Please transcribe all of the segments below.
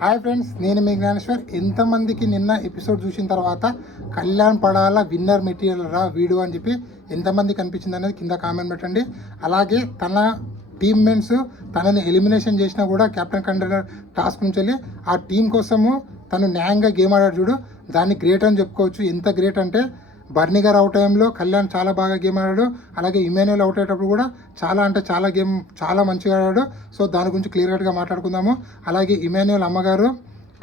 Hi friends, నేను మీ జ్ఞానేశ్వర్. ఎంతమందికి నిన్న ఎపిసోడ్ చూసిన తర్వాత కళ్యాణ్ పడాల విన్నర్ మెటీరియల్ రా వీడియో అని చెప్పి ఎంతమందికి అనిపించింది అనేది కింద కామెంట్ పెట్టండి. అలాగే తన టీమ్మేట్స్ తనని ఎలిమినేషన్ చేసినా కూడా కెప్టెన్ కంటైనర్ టాస్క్ నుంచి వెళ్ళి ఆ టీం కోసము తను న్యాయంగా గేమ్ ఆడాడు చూడు, దాన్ని గ్రేట్ అని చెప్పుకోవచ్చు. ఎంత గ్రేట్ అంటే బర్నీ గారు అవుట్ టైంలో కళ్యాణ్ చాలా బాగా గేమ్ ఆడాడు. అలాగే ఇమాన్యుయల్ అవుట్ అయ్యేటప్పుడు కూడా చాలా గేమ్ చాలా మంచిగా ఆడాడు. సో దాని గురించి క్లియర్ కట్గా మాట్లాడుకుందాము. అలాగే ఇమాన్యుయల్ అమ్మగారు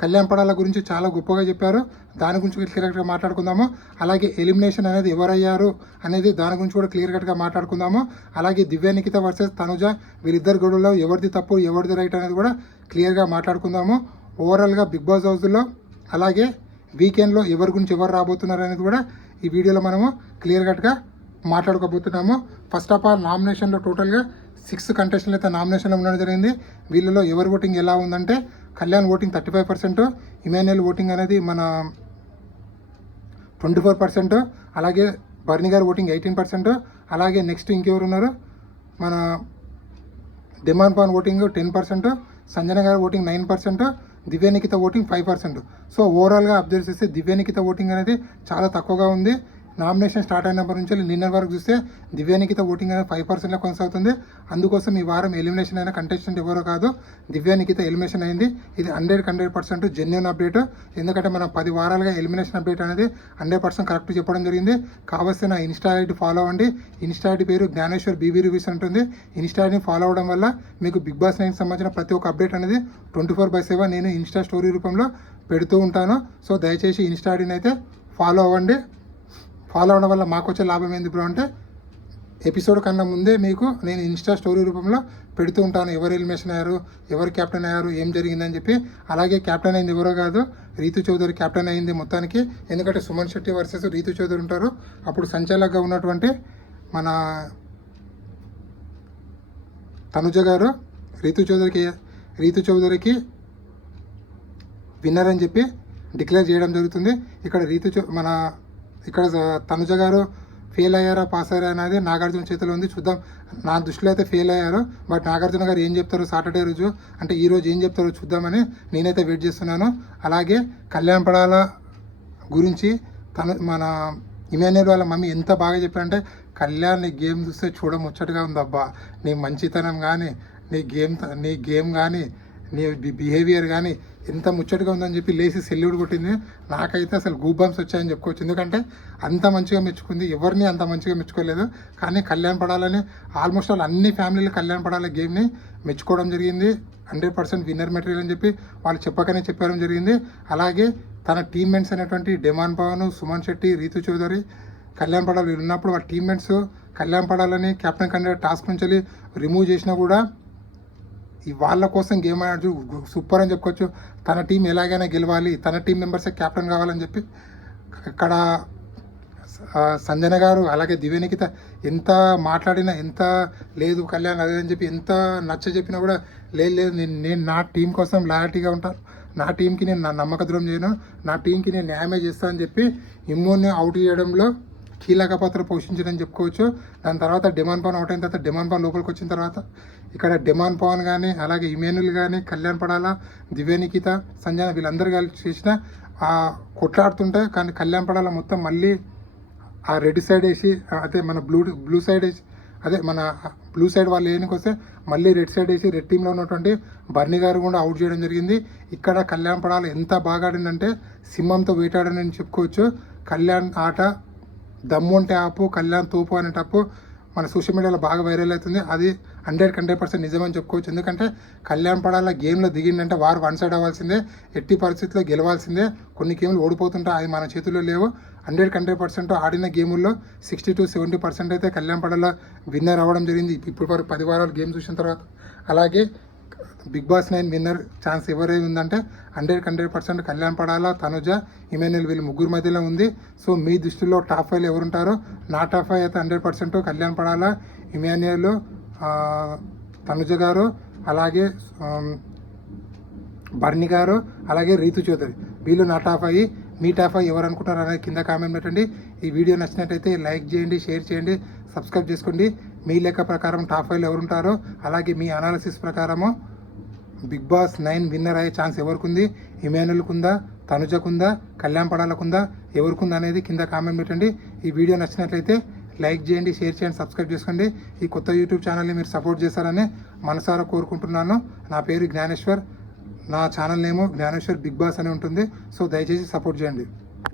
కళ్యాణ్ పడాల గురించి చాలా గొప్పగా చెప్పారు, దాని గురించి క్లియర్ కట్గా మాట్లాడుకుందాము. అలాగే ఎలిమినేషన్ అనేది ఎవరయ్యారు అనేది దాని గురించి కూడా క్లియర్ కట్గా మాట్లాడుకుందాము. అలాగే దివ్య నిఖిత వర్సెస్ తనుజ వీళ్ళిద్దరు గొడవలో ఎవరిది తప్పు ఎవరిది రైట్ అనేది కూడా క్లియర్గా మాట్లాడుకుందాము. ఓవరాల్గా బిగ్ బాస్ హౌస్లో అలాగే వీకెండ్లో ఎవరి గురించి ఎవరు రాబోతున్నారు అనేది కూడా ఈ వీడియోలో మనము క్లియర్ కట్గా మాట్లాడుకోబోతున్నాము. ఫస్ట్ ఆఫ్ ఆల్ నామినేషన్లో టోటల్గా 6 కంటెస్టెంట్లు అయితే నామినేషన్లో ఉండడం జరిగింది. వీళ్ళలో ఎవరి ఓటింగ్ ఎలా ఉందంటే కళ్యాణ్ ఓటింగ్ 35%, ఇమాన్యుయల్ ఓటింగ్ అనేది మన 24%, అలాగే బర్నీ గారు ఓటింగ్ 18%, అలాగే నెక్స్ట్ ఇంకెవరు ఉన్నారు మన డిమాండ్ పాన్ ఓటింగ్ 10%, సంజన గారు ఓటింగ్ 9%, దివ్య నిఖిత ఓటింగ్ 5%. సో ఓవరాల్గా అబ్జర్వ్ చేస్తే దివ్య నిఖిత ఓటింగ్ అనేది చాలా తక్కువగా ఉంది. నామినేషన్ స్టార్ట్ అయినప్పటి నుంచి నిన్న వరకు చూస్తే దివ్య నిఖిత ఓటింగ్ అనేది 5%లో కొనసాగుతుంది. అందుకోసం ఈ వారం ఎలిమినేషన్ అయిన కంటెస్టెంట్ ఎవరో కాదు, దివ్య నిఖిత ఎలిమినేషన్ అయింది. ఇది 100% జెన్యూన్ అప్డేట్. ఎందుకంటే మనం 10 వారాలుగా ఎలిమినేషన్ అప్డేట్ అనేది 100% కరెక్ట్ చెప్పడం జరిగింది. కావాల్సిన నా ఇన్స్టా ఐడి ఫాలో అవ్వండి. ఇన్స్టా ఐడి పేరు జ్ఞానేశ్వర్ బీబీ రివ్యూస్ ఉంటుంది. ఇన్స్టా ఐడిని ఫాలో అవ్వడం వల్ల మీకు బిగ్ బాస్ 9 సంబంధించిన ప్రతి ఒక్క అప్డేట్ అనేది 24/7 నేను ఇన్స్టా స్టోరీ రూపంలో పెడుతూ ఉంటాను. సో దయచేసి ఇన్స్టా ఐడిని అయితే ఫాలో అవ్వండి. ఫాలో అవడం వల్ల మాకు వచ్చే లాభం ఏంది బ్రో అంటే ఎపిసోడ్ కన్నా ముందే మీకు నేను ఇన్స్టా స్టోరీ రూపంలో పెడుతూ ఉంటాను. ఎవరు ఎలిమినేషన్ అయ్యారు, ఎవరు కెప్టెన్ అయ్యారు, ఏం జరిగిందని చెప్పి. అలాగే కెప్టెన్ అయింది ఎవరో కాదు, రీతు చౌదరి కెప్టెన్ అయింది మొత్తానికి. ఎందుకంటే సుమన్ శెట్టి వర్సెస్ రీతు చౌదరి ఉంటారు. అప్పుడు సంచాలకుగా ఉన్నటువంటి మన తనుజ గారు రీతు చౌదరికి విన్నర్ అని చెప్పి డిక్లేర్ చేయడం జరుగుతుంది. ఇక్కడ తనుజ గారు ఫెయిల్ అయ్యారా పాస్ అయ్యారా అనేది నాగార్జున చేతిలో ఉంది. చూద్దాం. నా దృష్టిలో అయితే ఫెయిల్ అయ్యారు. బట్ నాగార్జున గారు ఏం చెప్తారు సాటర్డే రోజు అంటే ఈ రోజు ఏం చెప్తారో చూద్దామని నేనైతే వెయిట్ చేస్తున్నాను. అలాగే కళ్యాణ్ పడాల గురించి మన ఇమాన్యుయల్ వాళ్ళ మమ్మీ ఎంత బాగా చెప్పారంటే కళ్యాణ్ నీ గేమ్ చూస్తే చూడముచ్చటగా ఉందబ్బా, నీ మంచితనం కానీ నీ గేమ్ కానీ నీ బిహేవియర్ కానీ ఎంత ముచ్చటగా ఉందని చెప్పి లేచి సెల్యూట్ కొట్టింది. నాకైతే అసలు గూబంప్స్ వచ్చాయని చెప్పుకోవచ్చు. ఎందుకంటే అంత మంచిగా మెచ్చుకుంది, ఎవరిని అంత మంచిగా మెచ్చుకోలేదు. కానీ కళ్యాణ్ పడాలని ఆల్మోస్ట్ అన్ని ఫ్యామిలీలు కళ్యాణ్ పడాల గేమ్ని మెచ్చుకోవడం జరిగింది. 100% విన్నర్ మెటీరియల్ అని చెప్పి వాళ్ళు చెప్పకనే చెప్పడం జరిగింది. అలాగే తన టీమ్మేట్స్ అయినటువంటి డిమాండ్ పవన్, సుమన్ శెట్టి, రీతు చౌదరి, కళ్యాణ్ పడాల ఉన్నప్పుడు వాళ్ళ టీమ్మేట్స్ కళ్యాణ్ పడాలని కెప్టెన్ కంటే టాస్క్ నుంచి రిమూవ్ చేసినా కూడా వాళ్ళ కోసం గేమ్ ఆడు సూపర్ అని చెప్పుకోవచ్చు. తన టీం ఎలాగైనా గెలవాలి, తన టీం మెంబర్సే కెప్టెన్ కావాలని చెప్పి ఇక్కడ సంజన గారు అలాగే దివ్య నిఖిత ఎంత మాట్లాడినా ఎంత లేదు కళ్యాణ్ అదే అని చెప్పి ఎంత నచ్చ చెప్పినా కూడా లేదు నేను నా టీం కోసం లాయల్టీగా ఉంటాను, నా టీంకి నేను నా నమ్మక ద్రోహం చేయను, నా టీంకి నేను న్యాయమే చేస్తాను అని చెప్పి ఇమ్మోన్ని అవుట్ చేయడంలో కీలక పాత్ర పోషించడని చెప్పుకోవచ్చు. దాని తర్వాత డిమాండ్ పవన్ అవుట్ అయిన తర్వాత డిమాండ్ పవన్ లోపలికి వచ్చిన తర్వాత ఇక్కడ డిమాండ్ పవన్ కానీ అలాగే ఇమాన్యుయల్ కానీ కళ్యాణ్ పడాల, దివ్య నిఖిత, సంజన వీళ్ళందరూ కలిసి చేసిన కొట్లాడుతుంటే కానీ కళ్యాణ్ పడాల మొత్తం మళ్ళీ ఆ రెడ్ సైడ్ వేసి అదే మన బ్లూ సైడ్ వేసి అదే మన బ్లూ సైడ్ వాళ్ళు ఏనికి వస్తే మళ్ళీ రెడ్ సైడ్ వేసి రెడ్ టీంలో ఉన్నటువంటి బర్నీ గారు కూడా అవుట్ చేయడం జరిగింది. ఇక్కడ కళ్యాణ్ పడాల ఎంత బాగా ఆడిందంటే సింహంతో వేటాడని చెప్పుకోవచ్చు. కళ్యాణ్ ఆట దమ్ము అంటే ఆపు, కళ్యాణ్ తోపు అనేటప్పు మన సోషల్ మీడియాలో బాగా వైరల్ అవుతుంది. అది 100% నిజమని చెప్పుకోవచ్చు. ఎందుకంటే కళ్యాణ్ పడాల గేమ్లో దిగిందంటే వారు వన్ సైడ్ అవ్వాల్సిందే, ఎట్టి పరిస్థితుల్లో గెలవాల్సిందే. కొన్ని గేమ్లు ఓడిపోతుంటే అది మన చేతుల్లో లేవు. 100% ఆడిన గేముల్లో 60-70% అయితే కళ్యాణ్ పడాల విన్నర్ అవ్వడం జరిగింది ఇప్పుడు వరకు 10 వారాలు గేమ్ చూసిన తర్వాత. అలాగే బిగ్ బాస్ 9 విన్నర్ ఛాన్స్ ఎవరైతే ఉందంటే 100% కళ్యాణ్ పడాల, తనుజ, ఇమాన్యుయల్ వీళ్ళు ముగ్గురు మధ్యలో ఉంది. సో మీ దృష్టిలో టాప్ 5 ఎవరుంటారో నా టాప్ 5 అయితే 100% కళ్యాణ్ పడాల, ఇమాన్యుయల్, తనుజ గారు, అలాగే బర్నీ గారు, అలాగే రీతు చౌదరి వీళ్ళు నా టాప్ 5. మీ టాప్ 5 ఎవరు అనుకుంటారు అనేది కింద కామెంట్ పెట్టండి. ఈ వీడియో నచ్చినట్టయితే లైక్ చేయండి, షేర్ చేయండి, సబ్స్క్రైబ్ చేసుకోండి. మీ లెక్క ప్రకారం టాప్ 5 ఎవరుంటారో అలాగే మీ అనాలిసిస్ ప్రకారము బిగ్ బాస్ 9 విన్నర్ అయ్యే ఛాన్స్ ఎవరికి ఉంది? ఇమానుయల్కు ఉందా, తనుజకు ఉందా, కళ్యాణ్ పడాలకు ఉందా, ఎవరికి ఉందా అనేది కింద కామెంట్ పెట్టండి. ఈ వీడియో నచ్చినట్లయితే లైక్ చేయండి, షేర్ చేయండి, సబ్స్క్రైబ్ చేసుకోండి. ఈ కొత్త యూట్యూబ్ ఛానల్ని మీరు సపోర్ట్ చేస్తారని మనసారా కోరుకుంటున్నాను. నా పేరు జ్ఞానేశ్వర్, నా ఛానల్ నేమో జ్ఞానేశ్వర్ బిగ్ బాస్ అని ఉంటుంది. సో దయచేసి సపోర్ట్ చేయండి.